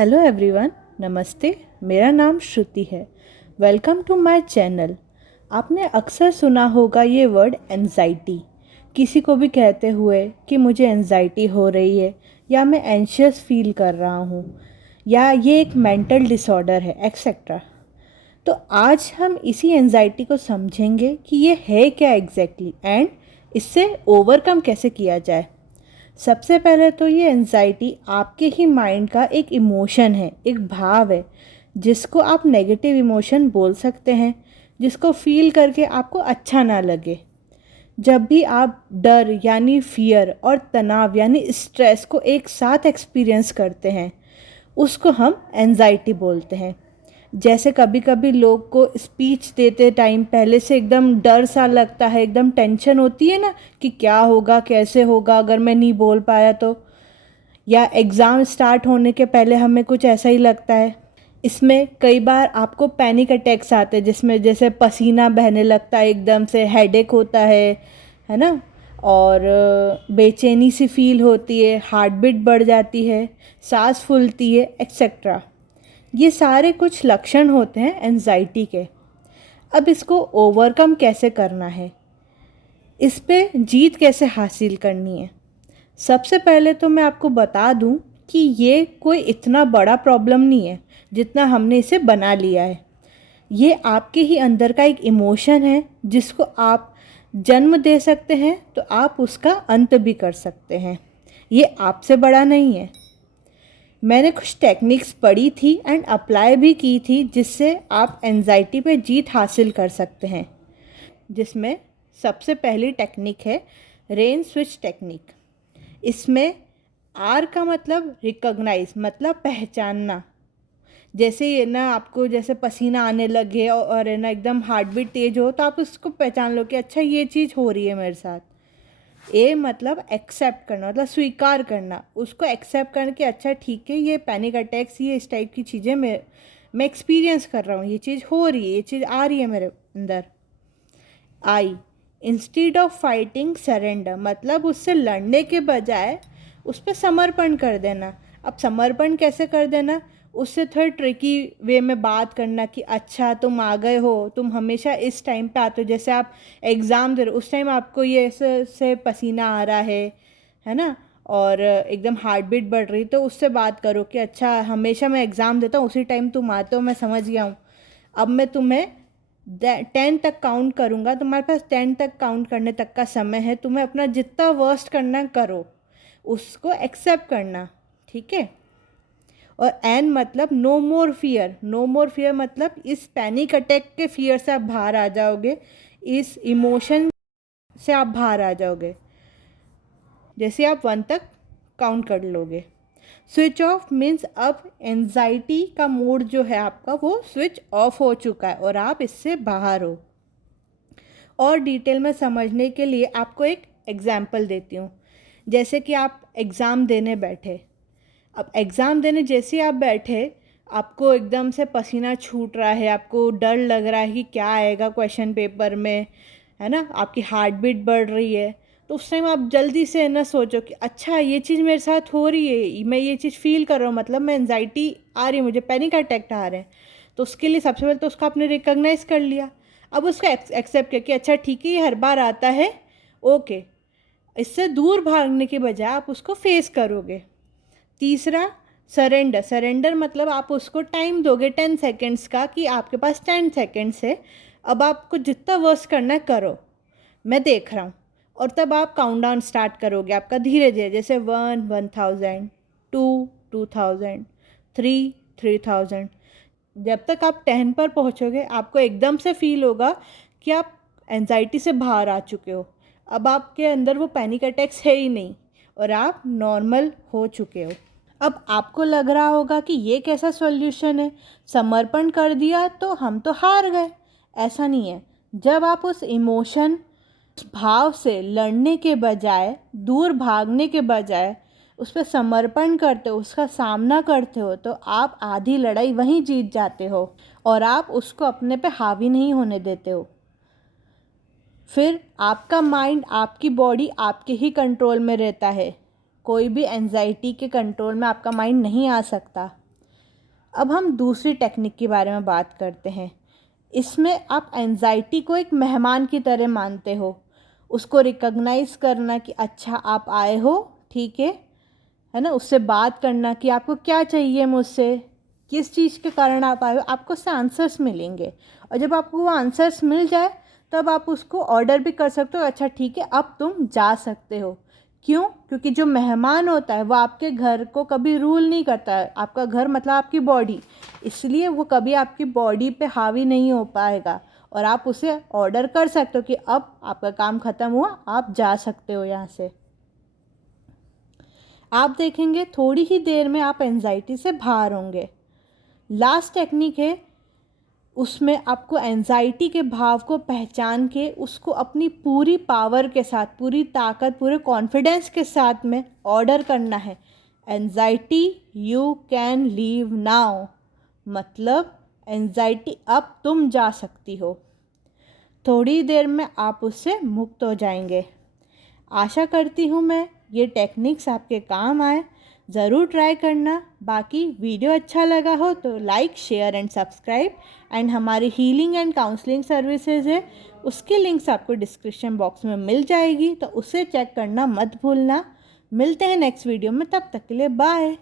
Hello everyone, नमस्ते। मेरा नाम श्रुति है। Welcome to my channel. आपने अक्सर सुना होगा ये वर्ड एंजाइटी, किसी को भी कहते हुए कि मुझे एंजाइटी हो रही है या मैं एंशियस फील कर रहा हूँ या ये एक मेंटल डिसऑर्डर है एक्सेट्रा। तो आज हम इसी एंजाइटी को समझेंगे कि ये है क्या एग्जैक्टली एंड इससे ओवरकम कैसे किया जाए। सबसे पहले तो ये एंजाइटी आपके ही माइंड का एक इमोशन है, एक भाव है जिसको आप नेगेटिव इमोशन बोल सकते हैं, जिसको फील करके आपको अच्छा ना लगे। जब भी आप डर यानी फियर और तनाव यानी स्ट्रेस को एक साथ एक्सपीरियंस करते हैं उसको हम एंजाइटी बोलते हैं। जैसे कभी कभी लोग को स्पीच देते टाइम पहले से एकदम डर सा लगता है, एकदम टेंशन होती है ना कि क्या होगा, कैसे होगा अगर मैं नहीं बोल पाया तो। या एग्ज़ाम स्टार्ट होने के पहले हमें कुछ ऐसा ही लगता है। इसमें कई बार आपको पैनिक अटैक्स आते हैं जिसमें जैसे पसीना बहने लगता है, एकदम से हेडेक होता है ना। और बेचैनी सी फील होती है, हार्ट बीट बढ़ जाती है, सांस फूलती है एक्सेट्रा। ये सारे कुछ लक्षण होते हैं एंजाइटी के। अब इसको ओवरकम कैसे करना है, इस पे जीत कैसे हासिल करनी है। सबसे पहले तो मैं आपको बता दूं कि ये कोई इतना बड़ा प्रॉब्लम नहीं है जितना हमने इसे बना लिया है। ये आपके ही अंदर का एक इमोशन है जिसको आप जन्म दे सकते हैं तो आप उसका अंत भी कर सकते हैं। ये आपसे बड़ा नहीं है। मैंने कुछ टेक्निक्स पढ़ी थी एंड अप्लाई भी की थी जिससे आप एंजाइटी पे जीत हासिल कर सकते हैं। जिसमें सबसे पहली टेक्निक है रेन स्विच टेक्निक। इसमें आर का मतलब रिकॉग्नाइज, मतलब पहचानना। जैसे ये ना आपको जैसे पसीना आने लगे और है ना एकदम हार्ट बीट तेज हो तो आप उसको पहचान लो कि अच्छा ये चीज़ हो रही है मेरे साथ। ए मतलब एक्सेप्ट करना, मतलब स्वीकार करना, उसको एक्सेप्ट करके अच्छा ठीक है ये पैनिक अटैक्स, ये इस टाइप की चीज़ें मैं एक्सपीरियंस कर रहा हूँ, ये चीज़ हो रही है, ये चीज़ आ रही है मेरे अंदर। आई इंस्टीड ऑफ फाइटिंग सरेंडर, मतलब उससे लड़ने के बजाय उस पर समर्पण कर देना। अब समर्पण कैसे कर देना, उससे थोड़ा ट्रिकी वे में बात करना कि अच्छा तुम आ गए हो, तुम हमेशा इस टाइम पे आते हो, जैसे आप एग्ज़ाम दे रहे हो उस टाइम आपको ये से पसीना आ रहा है ना, और एकदम हार्ट बीट बढ़ रही, तो उससे बात करो कि अच्छा हमेशा मैं एग्ज़ाम देता हूँ उसी टाइम तुम आते हो, मैं समझ गया हूँ। अब मैं तुम्हें 10 तक काउंट करूँगा, तुम्हारे पास 10 तक काउंट करने तक का समय है, तुम्हें अपना जितना वर्स्ट करना करो, उसको एक्सेप्ट करना, ठीक है। और एन मतलब नो मोर फियर। नो मोर फियर मतलब इस पैनिक अटैक के फियर से आप बाहर आ जाओगे, इस इमोशन से आप बाहर आ जाओगे जैसे आप 1 तक काउंट कर लोगे। स्विच ऑफ मीन्स अब एंजाइटी का मोड जो है आपका वो स्विच ऑफ हो चुका है और आप इससे बाहर हो। और डिटेल में समझने के लिए आपको एक एग्जाम्पल देती हूँ। जैसे कि आप एग्ज़ाम देने बैठे, अब एग्ज़ाम देने जैसे ही आप बैठे आपको एकदम से पसीना छूट रहा है, आपको डर लग रहा है कि क्या आएगा क्वेश्चन पेपर में, है ना, आपकी हार्ट बीट बढ़ रही है। तो उस टाइम आप जल्दी से ना सोचो कि अच्छा ये चीज़ मेरे साथ हो रही है, मैं ये चीज़ फील कर रहा हूँ, मतलब मैं एंजाइटी आ रही है, मुझे पैनिक अटैक आ रहे हैं। तो उसके लिए सबसे पहले तो उसको आपने रिकॉग्नाइज कर लिया। अब उसका एक्सेप्ट किया कि अच्छा ठीक है ये हर बार आता है, ओके। इससे दूर भागने के बजाय आप उसको फेस करोगे। तीसरा सरेंडर। सरेंडर मतलब आप उसको टाइम दोगे 10 सेकेंड्स का कि आपके पास 10 सेकेंड्स है, अब आपको जितना वर्स करना है करो, मैं देख रहा हूँ। और तब आप काउंटडाउन स्टार्ट करोगे आपका धीरे धीरे, जैसे 1 1000, 2 2000, 3 3000। जब तक आप 10 पर पहुँचोगे आपको एकदम से फील होगा कि आप एंजाइटी से बाहर आ चुके हो। अब आपके अंदर वो पैनिक अटैक्स है ही नहीं और आप नॉर्मल हो चुके हो। अब आपको लग रहा होगा कि ये कैसा सॉल्यूशन है, समर्पण कर दिया तो हम तो हार गए। ऐसा नहीं है। जब आप उस इमोशन, उस भाव से लड़ने के बजाय, दूर भागने के बजाय उस पर समर्पण करते हो, उसका सामना करते हो, तो आप आधी लड़ाई वहीं जीत जाते हो और आप उसको अपने पे हावी नहीं होने देते हो। फिर आपका माइंड, आपकी बॉडी आपके ही कंट्रोल में रहता है। कोई भी एंजाइटी के कंट्रोल में आपका माइंड नहीं आ सकता। अब हम दूसरी टेक्निक के बारे में बात करते हैं। इसमें आप एंजाइटी को एक मेहमान की तरह मानते हो, उसको रिकॉग्नाइज करना कि अच्छा आप आए हो, ठीक है ना। उससे बात करना कि आपको क्या चाहिए मुझसे, किस चीज़ के कारण आप आए हो, आपको उससे आंसर्स मिलेंगे। और जब आपको वो आंसर्स मिल जाए तब आप उसको ऑर्डर भी कर सकते हो, अच्छा ठीक है अब तुम जा सकते हो। क्यों? क्योंकि जो मेहमान होता है वो आपके घर को कभी रूल नहीं करता है। आपका घर मतलब आपकी बॉडी, इसलिए वो कभी आपकी बॉडी पे हावी नहीं हो पाएगा। और आप उसे ऑर्डर कर सकते हो कि अब आपका काम ख़त्म हुआ, आप जा सकते हो यहाँ से। आप देखेंगे थोड़ी ही देर में आप एंजाइटी से बाहर होंगे। लास्ट टेक्निक है, उसमें आपको एंजाइटी के भाव को पहचान के उसको अपनी पूरी पावर के साथ, पूरी ताकत, पूरे कॉन्फिडेंस के साथ में ऑर्डर करना है। Anxiety you can leave now, मतलब एंजाइटी अब तुम जा सकती हो। थोड़ी देर में आप उससे मुक्त हो जाएंगे। आशा करती हूँ मैं ये टेक्निक्स आपके काम आए। ज़रूर ट्राई करना। बाकी वीडियो अच्छा लगा हो तो like, share and subscribe. And हमारी हीलिंग एंड काउंसलिंग सर्विसेज है, उसकी लिंक्स आपको डिस्क्रिप्शन बॉक्स में मिल जाएगी, तो उसे चेक करना मत भूलना। मिलते हैं नेक्स्ट वीडियो में, तब तक के लिए बाय।